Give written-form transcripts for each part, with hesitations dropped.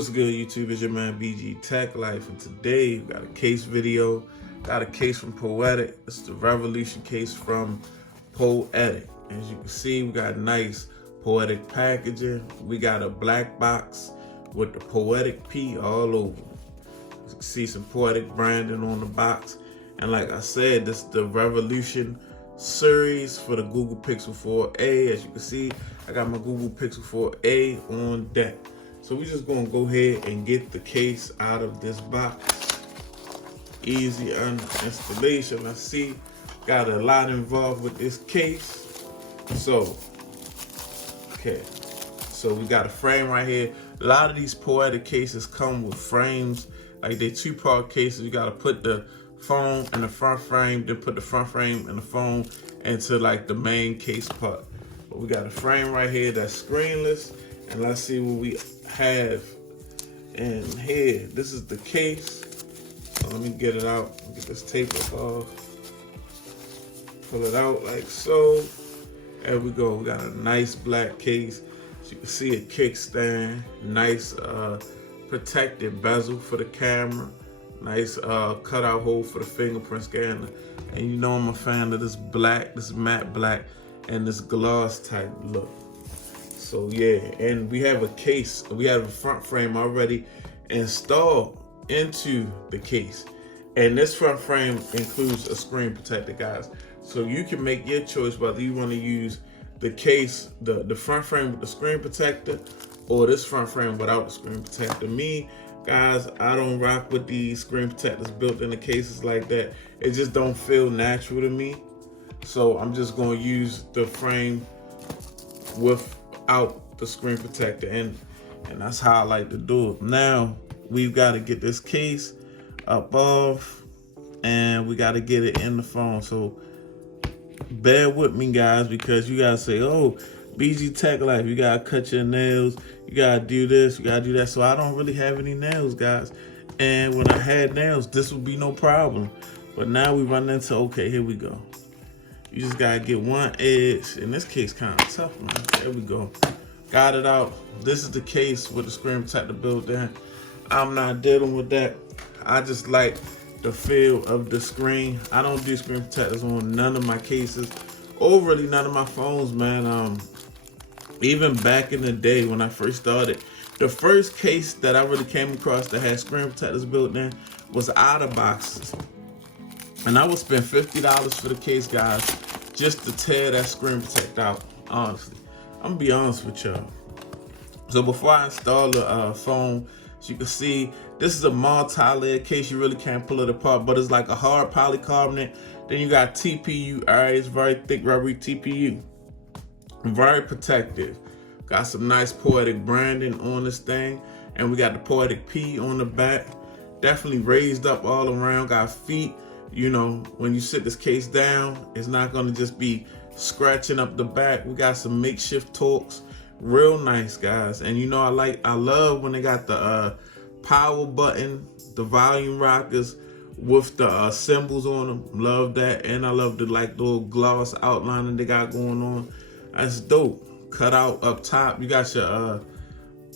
What's good, YouTube? It's your man BG Tech Life, and today we got a case video. Got a case from Poetic. It's the Revolution case from Poetic. As you can see, we got nice Poetic packaging. We got a black box with the Poetic P all over. You can see some Poetic branding on the box. And like I said, this is the Revolution series for the Google Pixel 4a. As you can see, I got my Google Pixel 4a on deck. So we're just gonna go ahead and get the case out of this box. Easy installation. I see got a lot involved with this case. So, okay. So we got a frame right here. A lot of these Poetic cases come with frames. Like they're two-part cases. You gotta put the phone in the front frame, then put the front frame and the phone into like the main case part. But we got a frame right here that's screenless. And let's see what we have in here. This is the case. So let me get it out. Get this tape off. Pull it out like so. There we go. We got a nice black case. As you can see, a kickstand. Nice protected bezel for the camera. Nice cutout hole for the fingerprint scanner. And you know I'm a fan of this black, this matte black, and this gloss type look. So yeah, and we have a case, we have a front frame already installed into the case. And this front frame includes a screen protector, guys. So you can make your choice whether you want to use the case, the front frame with the screen protector, or this front frame without the screen protector. Me, guys, I don't rock with these screen protectors built in the cases like that. It just don't feel natural to me. So I'm just gonna use the frame without the screen protector, and that's how I like to do it. Now we've got to get this case up off, and we got to get it in the phone. So bear with me, guys, because you gotta say, oh, BG Tech Life, you gotta cut your nails, you gotta do this, you gotta do that. So I don't really have any nails, guys, and when I had nails, this would be no problem. But now we run into, okay, here we go. You just gotta get one edge. In this case, kind of tough, man. There we go. Got it out. This is the case with the screen protector built in. I'm not dealing with that. I just like the feel of the screen. I don't do screen protectors on none of my cases, or really none of my phones, man. Even back in the day when I first started, the first case that I really came across that had screen protectors built in was out of boxes. And I would spend $50 for the case, guys, just to tear that screen protector out, honestly. I'm gonna be honest with y'all. So before I install the phone, as you can see, this is a multi-layer case. You really can't pull it apart, but it's like a hard polycarbonate. Then you got TPU, all right, it's very thick rubbery TPU. Very protective. Got some nice Poetic branding on this thing. And we got the Poetic P on the back. Definitely raised up all around, got feet. You know, when you sit this case down, it's not gonna just be scratching up the back. We got some makeshift torques, real nice, guys. And you know, I love when they got the power button, the volume rockers with the symbols on them. Love that, and I love the like little gloss outlining they got going on. That's dope. Cut out up top. You got your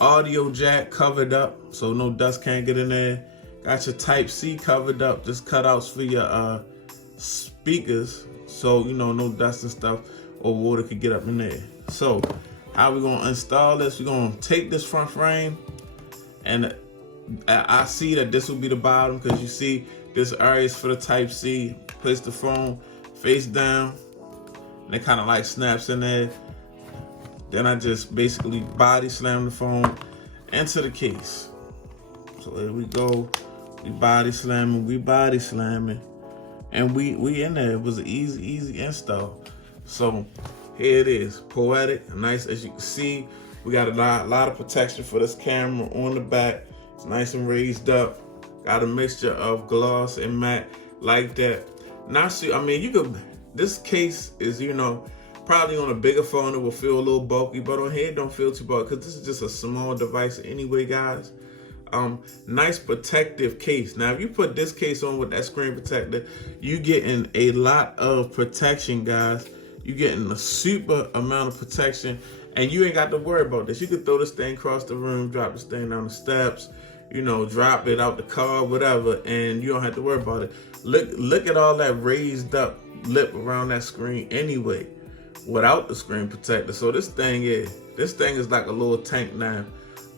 audio jack covered up, so no dust can't get in there. Got your Type-C covered up, just cutouts for your speakers, so you know no dust and stuff or water could get up in there. So how we gonna install this? We're gonna take this front frame, and I see that this will be the bottom because you see this area is for the Type-C. Place the phone face down, and it kind of like snaps in there. Then I just basically body slam the phone into the case. So here we go. We body slamming, and we in there. It was an easy install. So here it is, Poetic, nice. As you can see, we got a lot of protection for this camera on the back. It's nice and raised up. Got a mixture of gloss and matte like that. Not sure, I mean, you could, this case is, you know, probably on a bigger phone it will feel a little bulky, but on here it don't feel too bulky because this is just a small device anyway, guys. Nice protective case. Now, if you put this case on with that screen protector, you getting a lot of protection, guys. You're getting a super amount of protection, And you ain't got to worry about this. You could throw this thing across the room, drop this thing down the steps, drop it out the car, whatever, and you don't have to worry about it. Look at all that raised up lip around that screen anyway, without the screen protector. So this thing is like a little tank now.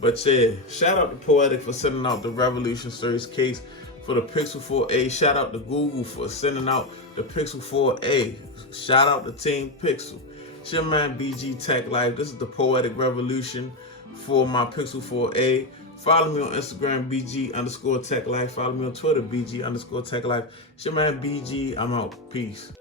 But yeah, shout out to Poetic for sending out the Revolution Series case for the Pixel 4a. Shout out to Google for sending out the Pixel 4a. Shout out to Team Pixel. It's your man BG Tech Life. This is the Poetic Revolution for my Pixel 4a. Follow me on Instagram, BG_Tech Life. Follow me on Twitter, BG_Tech Life. It's your man BG. I'm out. Peace.